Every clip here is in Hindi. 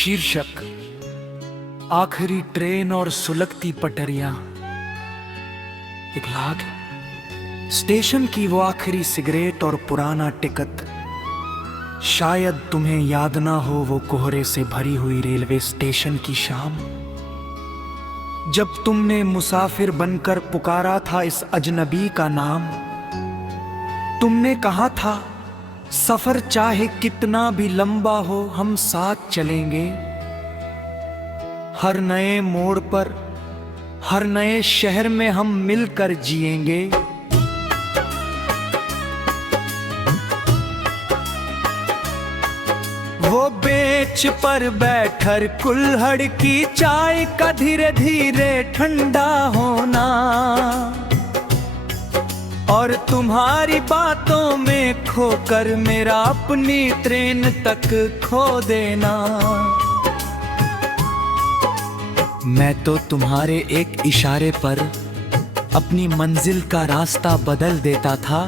शीर्षक आखिरी ट्रेन और सुलगती पटरियां। एक लाग स्टेशन की वो आखिरी सिगरेट और पुराना टिकट। शायद तुम्हें याद ना हो वो कोहरे से भरी हुई रेलवे स्टेशन की शाम, जब तुमने मुसाफिर बनकर पुकारा था इस अजनबी का नाम। तुमने कहा था सफर चाहे कितना भी लंबा हो हम साथ चलेंगे। हर नए मोड़ पर, हर नए शहर में हम मिलकर जिएंगे। वो बेंच पर बैठकर कुल्हड़ की चाय का धीरे धीरे ठंडा होना, और तुम्हारी बातों में खोकर मेरा अपनी ट्रेन तक खो देना। मैं तो तुम्हारे एक इशारे पर अपनी मंजिल का रास्ता बदल देता था।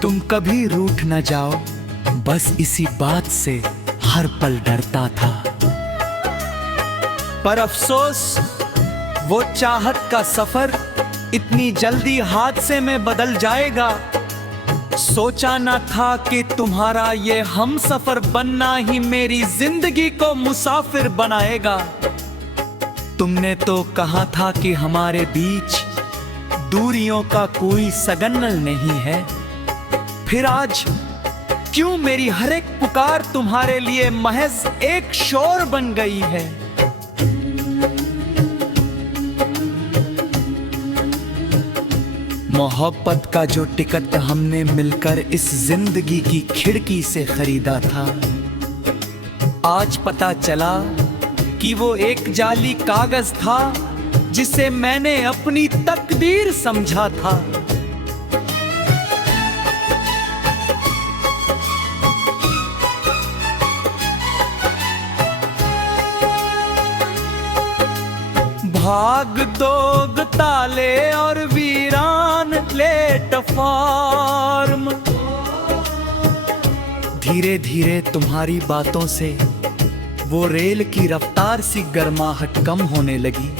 तुम कभी रूठ न जाओ, बस इसी बात से हर पल डरता था। पर अफसोस वो चाहत का सफर इतनी जल्दी हादसे में बदल जाएगा। सोचा न था कि तुम्हारा ये हमसफर बनना ही मेरी जिंदगी को मुसाफिर बनाएगा। तुमने तो कहा था कि हमारे बीच दूरियों का कोई सगनल नहीं है। फिर आज क्यों मेरी हर एक पुकार तुम्हारे लिए महज एक शोर बन गई है। मोहब्बत का जो टिकट हमने मिलकर इस जिंदगी की खिड़की से खरीदा था, आज पता चला कि वो एक जाली कागज था जिसे मैंने अपनी तकदीर समझा था। भाग दोग ताले और वीरान प्लेटफॉर्म। धीरे धीरे तुम्हारी बातों से वो रेल की रफ्तार सी गर्माहट कम होने लगी।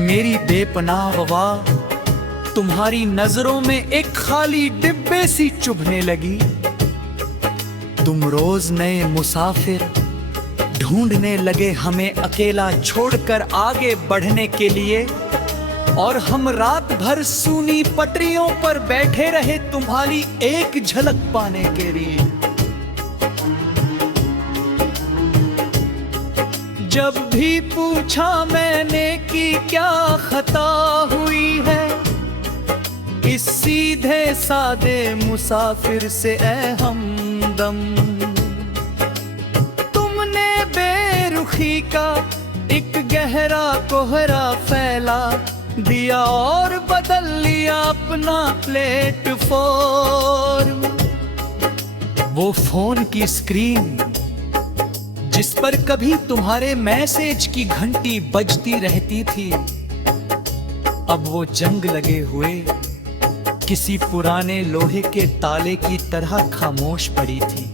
मेरी बेपनाह वफा तुम्हारी नजरों में एक खाली डिब्बे सी चुभने लगी। तुम रोज नए मुसाफिर ढूंढने लगे हमें अकेला छोड़कर आगे बढ़ने के लिए, और हम रात भर सूनी पटरियों पर बैठे रहे तुम्हारी एक झलक पाने के लिए। जब भी पूछा मैंने कि क्या खता हुई है इस सीधे सादे मुसाफिर से ऐ हमदम, का एक गहरा कोहरा फैला दिया और बदल लिया अपना प्लेटफॉर्म। वो फोन की स्क्रीन जिस पर कभी तुम्हारे मैसेज की घंटी बजती रहती थी, अब वो जंग लगे हुए किसी पुराने लोहे के ताले की तरह खामोश पड़ी थी।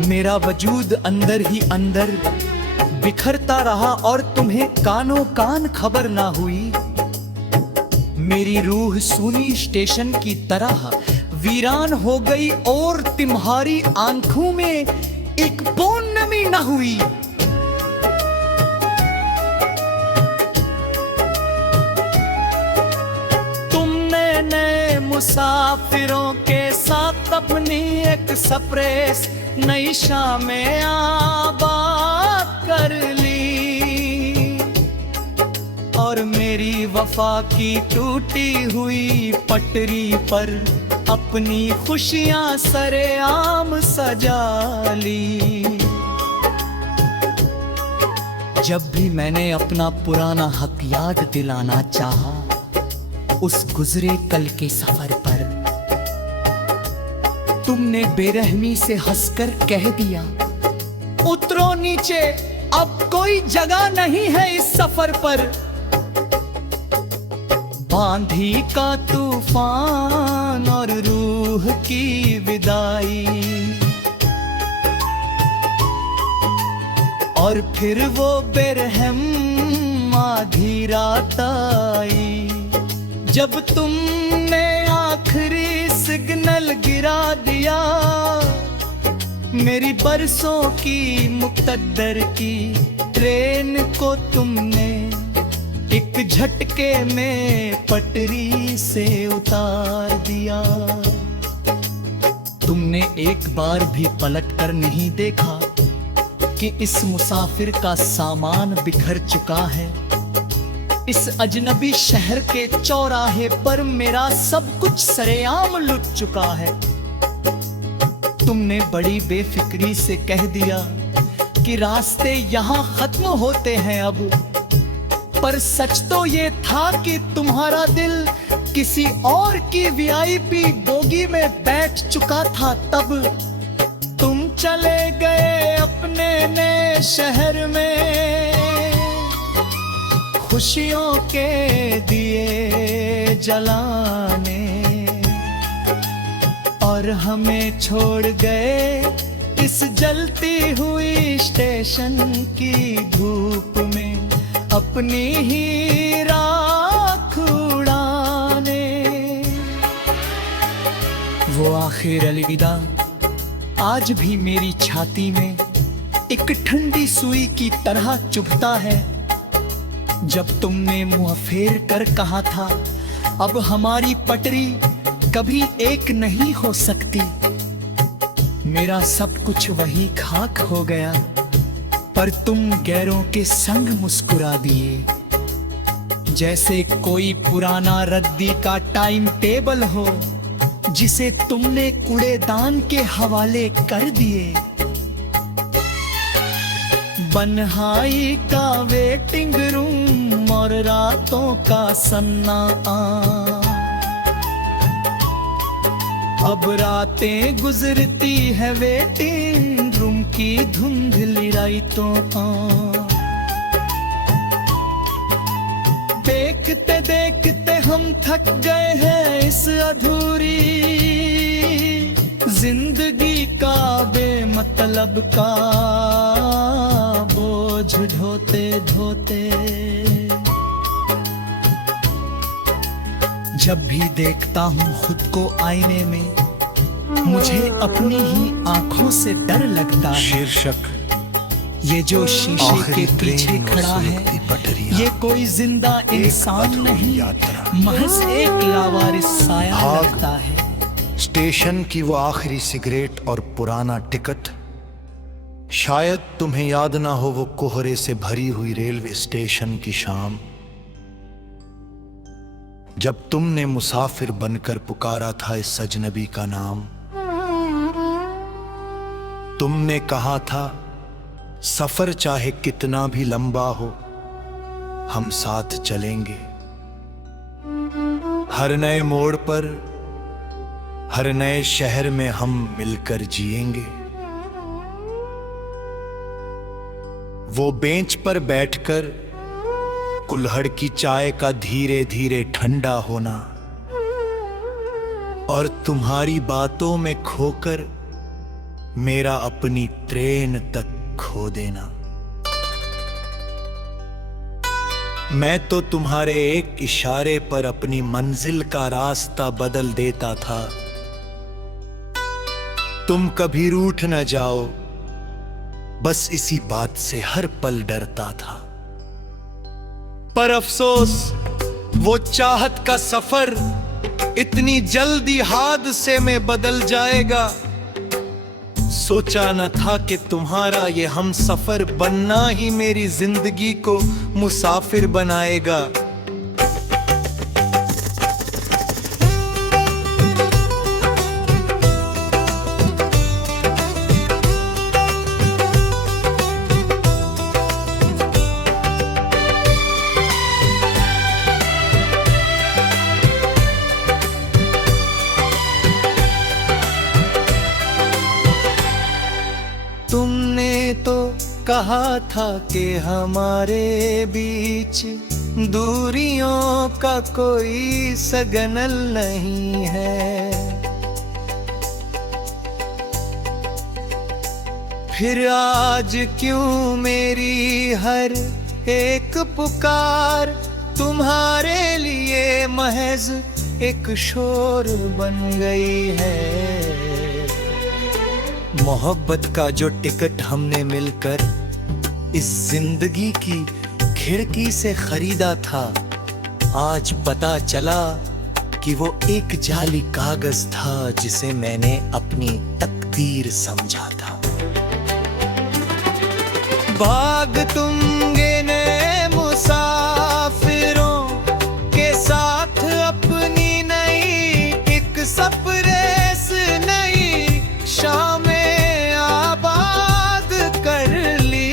मेरा वजूद अंदर ही अंदर बिखरता रहा और तुम्हें कानों कान खबर ना हुई। मेरी रूह सूनी स्टेशन की तरह वीरान हो गई और तुम्हारी आंखों में एक बूंद नमी न हुई। तुमने नए मुसाफिरों के साथ अपनी एक एक्सप्रेस नई शामें आबाद कर ली, और मेरी वफा की टूटी हुई पटरी पर अपनी खुशियां सरेआम सजा ली। जब भी मैंने अपना पुराना हक याद दिलाना चाहा उस गुजरे कल के सफर पर, तुमने बेरहमी से हंसकर कह दिया उतरो नीचे, अब कोई जगह नहीं है इस सफर पर। आंधी का तूफान और रूह की विदाई, और फिर वो बेरहम आधी रात आई, जब तुमने आखिरी सिग्नल गिरा दिया। मेरी बरसों की मुक़द्दर की ट्रेन को तुमने एक झटके में पटरी से उतार दिया। तुमने एक बार भी पलट कर नहीं देखा कि इस मुसाफिर का सामान बिखर चुका है। इस अजनबी शहर के चौराहे पर मेरा सब कुछ सरेआम लुट चुका है। तुमने बड़ी बेफिक्री से कह दिया कि रास्ते यहाँ खत्म होते हैं अब, पर सच तो ये था कि तुम्हारा दिल किसी और की वीआईपी बोगी में बैठ चुका था। तब तुम चले गए अपने नए शहर में, खुशियों के दिए जलाने, और हमें छोड़ गए इस जलती हुई स्टेशन की धूप में अपनी ही राख उड़ाने। वो आखिर अलविदा आज भी मेरी छाती में एक ठंडी सुई की तरह चुभता है। जब तुमने मुंह फेर कर कहा था अब हमारी पटरी कभी एक नहीं हो सकती, मेरा सब कुछ वही खाक हो गया, पर तुम गैरों के संग मुस्कुरा दिए, जैसे कोई पुराना रद्दी का टाइम टेबल हो जिसे तुमने कूड़ेदान के हवाले कर दिए। बन्हाई का वेटिंग रूम और रातों का सन्नाटा, अब रातें गुजरती है वेटिंग रूम की धुंधली रातों का। देखते देखते हम थक गए हैं इस अधूरी जिंदगी का बेमतलब का बोझ ढोते ढोते। जब भी देखता हूँ खुद को आईने में मुझे अपनी ही आंखों से डर लगता है। शीर्षक ये जो शीशे के पीछे खड़ा है ये कोई जिंदा इंसान नहीं, महज एक लावारिस साया लगता है। स्टेशन की वो आखिरी सिगरेट और पुराना टिकट, शायद तुम्हें याद ना हो वो कोहरे से भरी हुई रेलवे स्टेशन की शाम, जब तुमने मुसाफिर बनकर पुकारा था इस अजनबी का नाम। तुमने कहा था सफर चाहे कितना भी लंबा हो हम साथ चलेंगे, हर नए मोड़ पर हर नए शहर में हम मिलकर जिएंगे। वो बेंच पर बैठकर कुल्हड़ की चाय का धीरे धीरे ठंडा होना और तुम्हारी बातों में खोकर मेरा अपनी ट्रेन तक खो देना। मैं तो तुम्हारे एक इशारे पर अपनी मंजिल का रास्ता बदल देता था। तुम कभी रूठ न जाओ, बस इसी बात से हर पल डरता था। पर अफसोस वो चाहत का सफर इतनी जल्दी हादसे में बदल जाएगा। सोचा न था कि तुम्हारा ये हम सफर बनना ही मेरी जिंदगी को मुसाफिर बनाएगा। तुमने तो कहा था कि हमारे बीच दूरियों का कोई सगनल नहीं है। फिर आज क्यों मेरी हर एक पुकार तुम्हारे लिए महज एक शोर बन गई है। मोहब्बत का जो टिकट हमने मिलकर इस जिंदगी की खिड़की से खरीदा था, आज पता चला कि वो एक जाली कागज था जिसे मैंने अपनी तकदीर समझा था। भाग तुम गिने मुसाफिरों के साथ अपनी नई एक सफरेस नई शामें आबाद कर ली,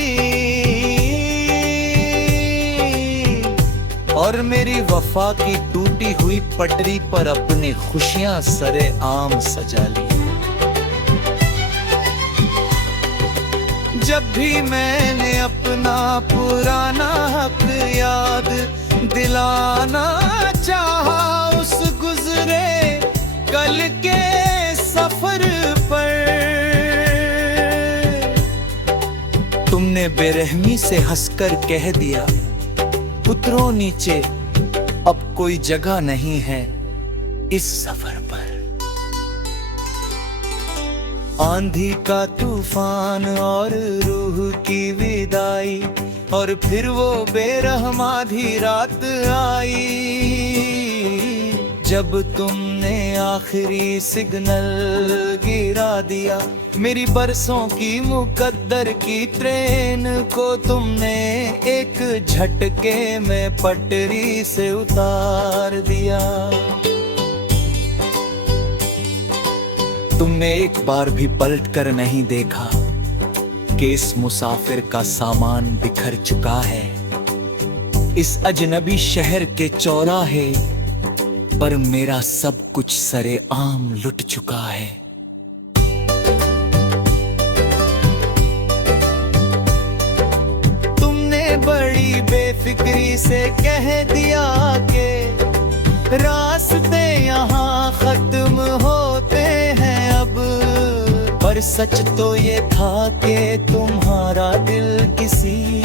और मेरी वफा की टूटी हुई पटरी पर अपनी खुशियां सरे आम सजा ली। जब भी मैंने अपना पुराना हक याद दिलाना चाहा उस गुजरे कल के सफर पर, तुमने बेरहमी से हंसकर कह दिया, उतरो नीचे, अब कोई जगह नहीं है इस सफर पर। आंधी का तूफान और रूह की विदाई, और फिर वो बेरहमाधी रात आई जब तुमने आखिरी सिग्नल गिरा दिया। मेरी बरसों की मुकद्दर की ट्रेन को तुमने एक झटके में पटरी से उतार दिया। तुमने एक बार भी पलट कर नहीं देखा कि इस मुसाफिर का सामान बिखर चुका है इस अजनबी शहर के चौराहे पर। मेरा सब कुछ सरे आम लुट चुका है। तुमने बड़ी बेफिक्री से कह दिया कि रास्ते यहाँ खत्म होते हैं अब, पर सच तो ये था कि तुम्हारा दिल किसी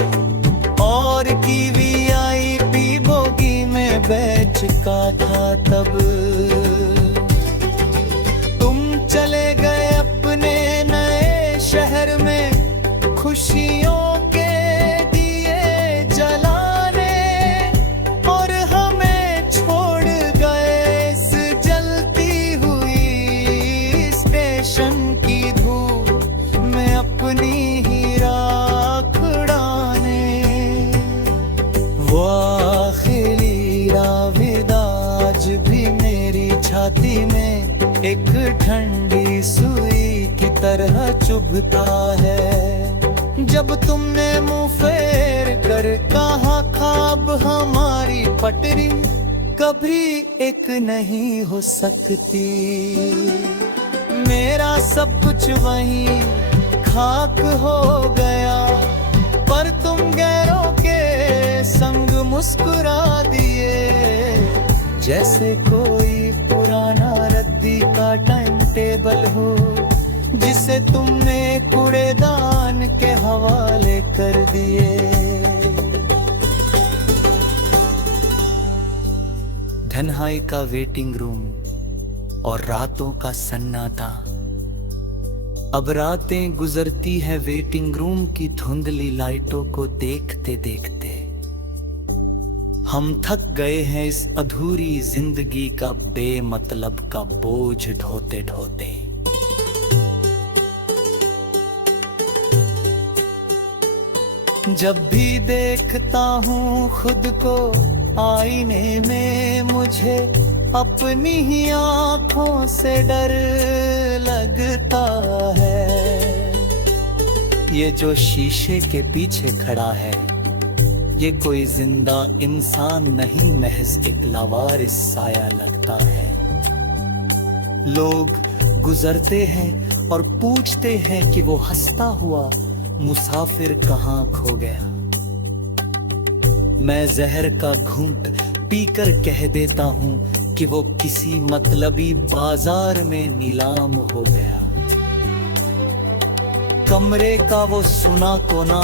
और की VIP बोगी में बैठ चुका था तब। तुम चले गए अपने नए शहर में खुशियों के दिए जलाने, और हमें छोड़ गए इस जलती हुई स्टेशन की धूप में अपनी ही राख उड़ाने। वो आखिरी राविदा आज भी मेरी छाती में एक ठंडी सुई की तरह चुभता है। जब तुमने मुंह फेर कर कहा ख्वाब हमारी पटरी कभी एक नहीं हो सकती, मेरा सब कुछ वहीं खाक हो गया, पर तुम गैरों के संग मुस्कुरा दिए जैसे कोई पुराना रद्दी का टाइम टेबल हो जिसे तुमने कूड़ेदान के हवाले कर दिए। तन्हाई का वेटिंग रूम और रातों का सन्नाटा। अब रातें गुजरती है वेटिंग रूम की धुंधली लाइटों को देखते देखते। हम थक गए हैं इस अधूरी जिंदगी का बेमतलब का बोझ ढोते ढोते। जब भी देखता हूँ खुद को आईने में मुझे अपनी ही आंखों से डर लगता है। ये जो शीशे के पीछे खड़ा है ये कोई जिंदा इंसान नहीं, महज एक लावारिस साया लगता है। लोग गुजरते हैं और पूछते हैं कि वो हंसता हुआ मुसाफिर कहाँ खो गया। मैं जहर का घूंट पीकर कह देता हूँ कि वो किसी मतलबी बाजार में नीलाम हो गया। कमरे का वो सुना कोना,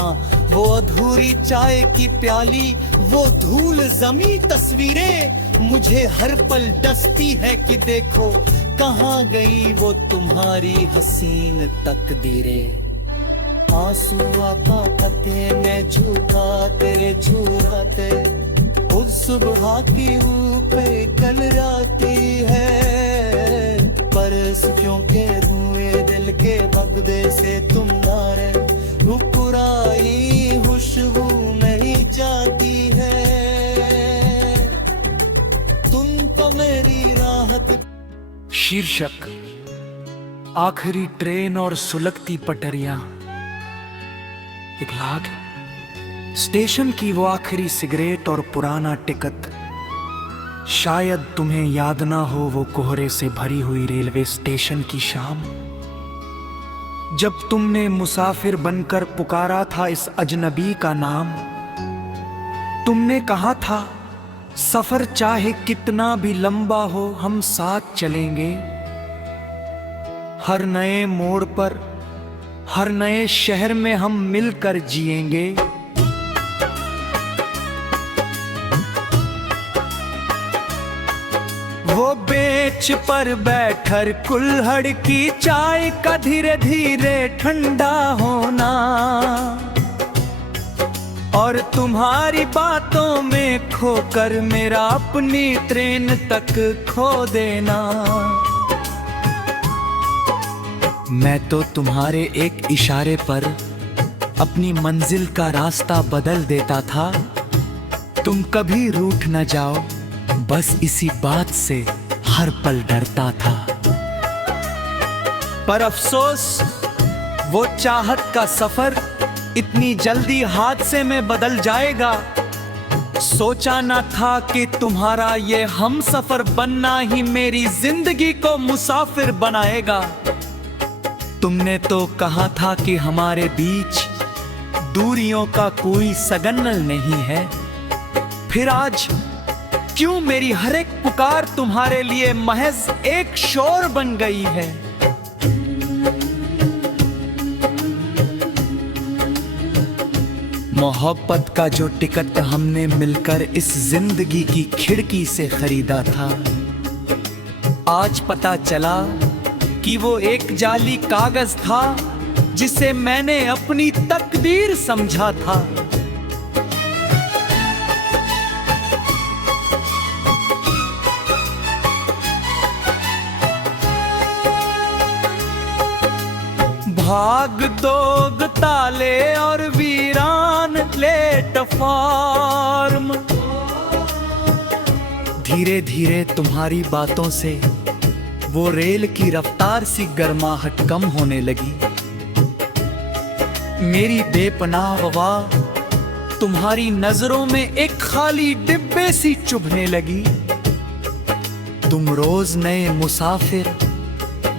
वो अधूरी चाय की प्याली, वो धूल जमी तस्वीरें मुझे हर पल डसती है कि देखो कहाँ गई वो तुम्हारी हसीन तकदीरें। आंसू आता कते में झुका तेरे झुराते, उस सुबह की रूप कल राती है, परस क्यों के हुए दिल के भगदे से तुम नारे, मुस्कुराई खुशबू मेरी जाती है, तुम तो मेरी राहत। शीर्षक आखिरी ट्रेन और सुलगती पटरियां। एक लाग स्टेशन की वो आखिरी सिगरेट और पुराना टिकट, शायद तुम्हें याद ना हो वो कोहरे से भरी हुई रेलवे स्टेशन की शाम, जब तुमने मुसाफिर बनकर पुकारा था इस अजनबी का नाम। तुमने कहा था सफर चाहे कितना भी लंबा हो हम साथ चलेंगे, हर नए मोड़ पर हर नए शहर में हम मिलकर जिएंगे। वो बेंच पर बैठकर कुल्हड़ की चाय का धीरे धीरे ठंडा होना, और तुम्हारी बातों में खोकर मेरा अपनी ट्रेन तक खो देना। मैं तो तुम्हारे एक इशारे पर अपनी मंजिल का रास्ता बदल देता था। तुम कभी रूठ न जाओ, बस इसी बात से हर पल डरता था। पर अफसोस वो चाहत का सफर इतनी जल्दी हादसे में बदल जाएगा। सोचा न था कि तुम्हारा ये हम सफर बनना ही मेरी जिंदगी को मुसाफिर बनाएगा। तुमने तो कहा था कि हमारे बीच दूरियों का कोई सगनल नहीं है, फिर आज क्यों मेरी हर एक पुकार तुम्हारे लिए महज एक शोर बन गई है। मोहब्बत का जो टिकट हमने मिलकर इस जिंदगी की खिड़की से खरीदा था, आज पता चला कि वो एक जाली कागज था जिसे मैंने अपनी तकदीर समझा था। भाग दोग ताले और वीरान प्लेटफॉर्म, धीरे धीरे तुम्हारी बातों से वो रेल की रफ्तार सी गर्माहट कम होने लगी। मेरी बेपनाह वाह तुम्हारी नजरों में एक खाली डिब्बे सी चुभने लगी। तुम रोज नए मुसाफिर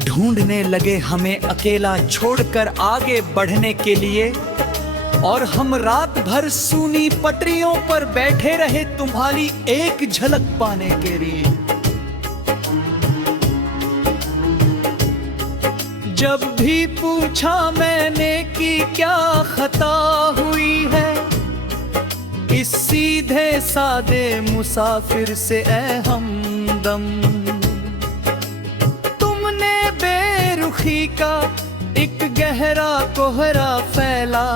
ढूंढने लगे हमें अकेला छोड़कर आगे बढ़ने के लिए, और हम रात भर सूनी पटरियों पर बैठे रहे तुम्हारी एक झलक पाने के लिए। जब भी पूछा मैंने कि क्या खता हुई है इस सीधे सादे मुसाफिर से ऐ हमदम, तुमने बेरुखी का एक गहरा कोहरा फैला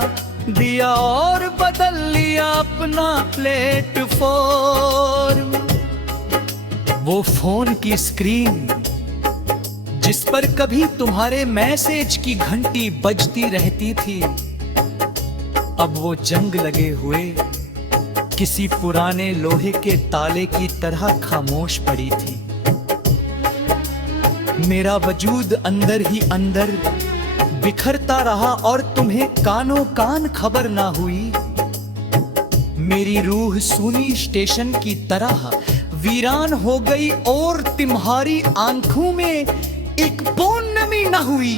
दिया और बदल लिया अपना प्लेटफॉर्म। वो फोन की स्क्रीन जिस पर कभी तुम्हारे मैसेज की घंटी बजती रहती थी, अब वो जंग लगे हुए किसी पुराने लोहे के ताले की तरह खामोश पड़ी थी। मेरा वजूद अंदर ही अंदर बिखरता रहा और तुम्हें कानों कान खबर ना हुई। मेरी रूह सूनी स्टेशन की तरह वीरान हो गई और तुम्हारी आंखों में एक बूंद नमी न हुई।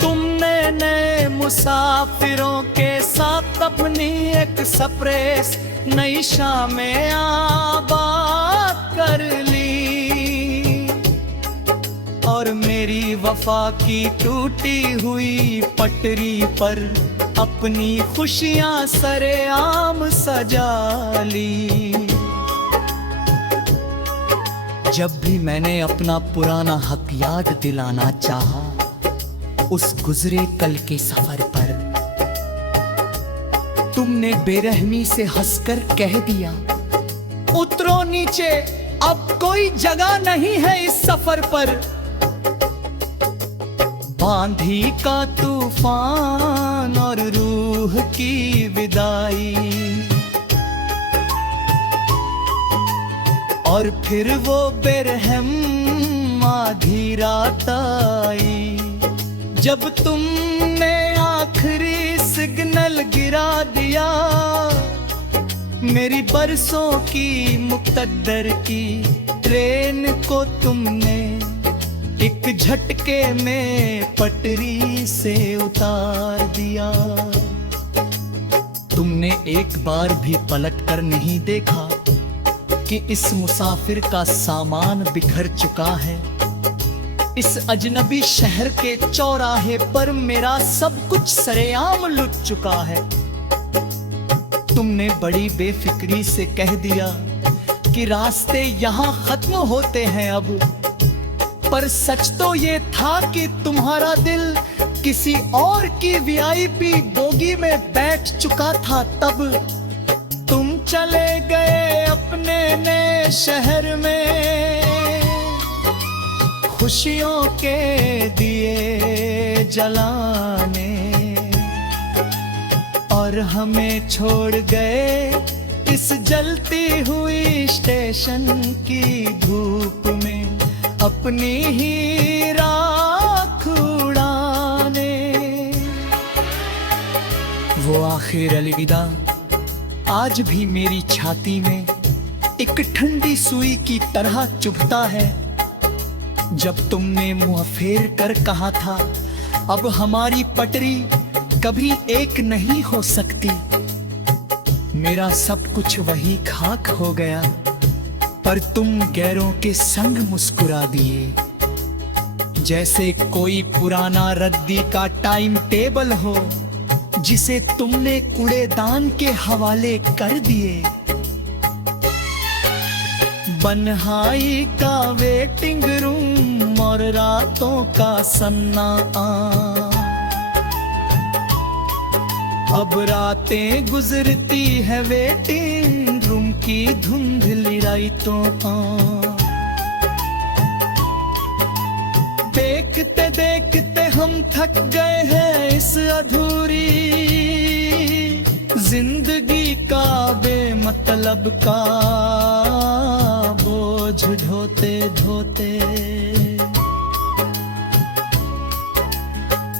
तुमने नए मुसाफिरों के साथ अपनी एक्सप्रेस नई शामें आबाद कर ली। वफा की टूटी हुई पटरी पर अपनी खुशियां सरेआम सजा ली। जब भी मैंने अपना पुराना हक याद दिलाना चाहा, उस गुजरे कल के सफर पर तुमने बेरहमी से हंसकर कह दिया, उतरो नीचे, अब कोई जगह नहीं है इस सफर पर। बांधी का तूफान और रूह की विदाई, और फिर वो बेरहम आधी रात आई, जब तुमने आखिरी सिग्नल गिरा दिया। मेरी बरसों की मुक़द्दर की ट्रेन को तुमने एक झटके में पटरी से उतार दिया। तुमने एक बार भी पलट कर नहीं देखा कि इस मुसाफिर का सामान बिखर चुका है। इस अजनबी शहर के चौराहे पर मेरा सब कुछ सरेआम लुट चुका है। तुमने बड़ी बेफिक्री से कह दिया कि रास्ते यहाँ खत्म होते हैं अब, पर सच तो ये था कि तुम्हारा दिल किसी और की वीआईपी बोगी में बैठ चुका था। तब तुम चले गए अपने नए शहर में, खुशियों के दिए जलाने, और हमें छोड़ गए इस जलती हुई स्टेशन की धूप में अपनी ही राख उड़ाने। वो आखिर अलविदा आज भी मेरी छाती में एक ठंडी सुई की तरह चुभता है। जब तुमने मुंह फेर कर कहा था, अब हमारी पटरी कभी एक नहीं हो सकती, मेरा सब कुछ वही खाक हो गया। पर तुम गैरों के संग मुस्कुरा दिए, जैसे कोई पुराना रद्दी का टाइम टेबल हो जिसे तुमने कूड़ेदान के हवाले कर दिए। बन्हाई का वेटिंग रूम और रातों का सन्नाटा, अब रातें गुजरती है वेटिंग रूम की धुंधली रातों पर। देखते देखते हम थक गए हैं इस अधूरी जिंदगी का बेमतलब का बोझ ढोते ढोते।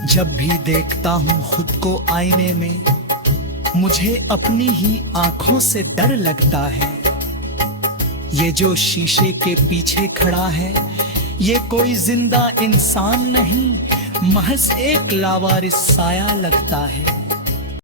जब भी देखता हूँ खुद को आईने में, मुझे अपनी ही आंखों से डर लगता है। ये जो शीशे के पीछे खड़ा है, ये कोई जिंदा इंसान नहीं, महज एक लावारिस साया लगता है।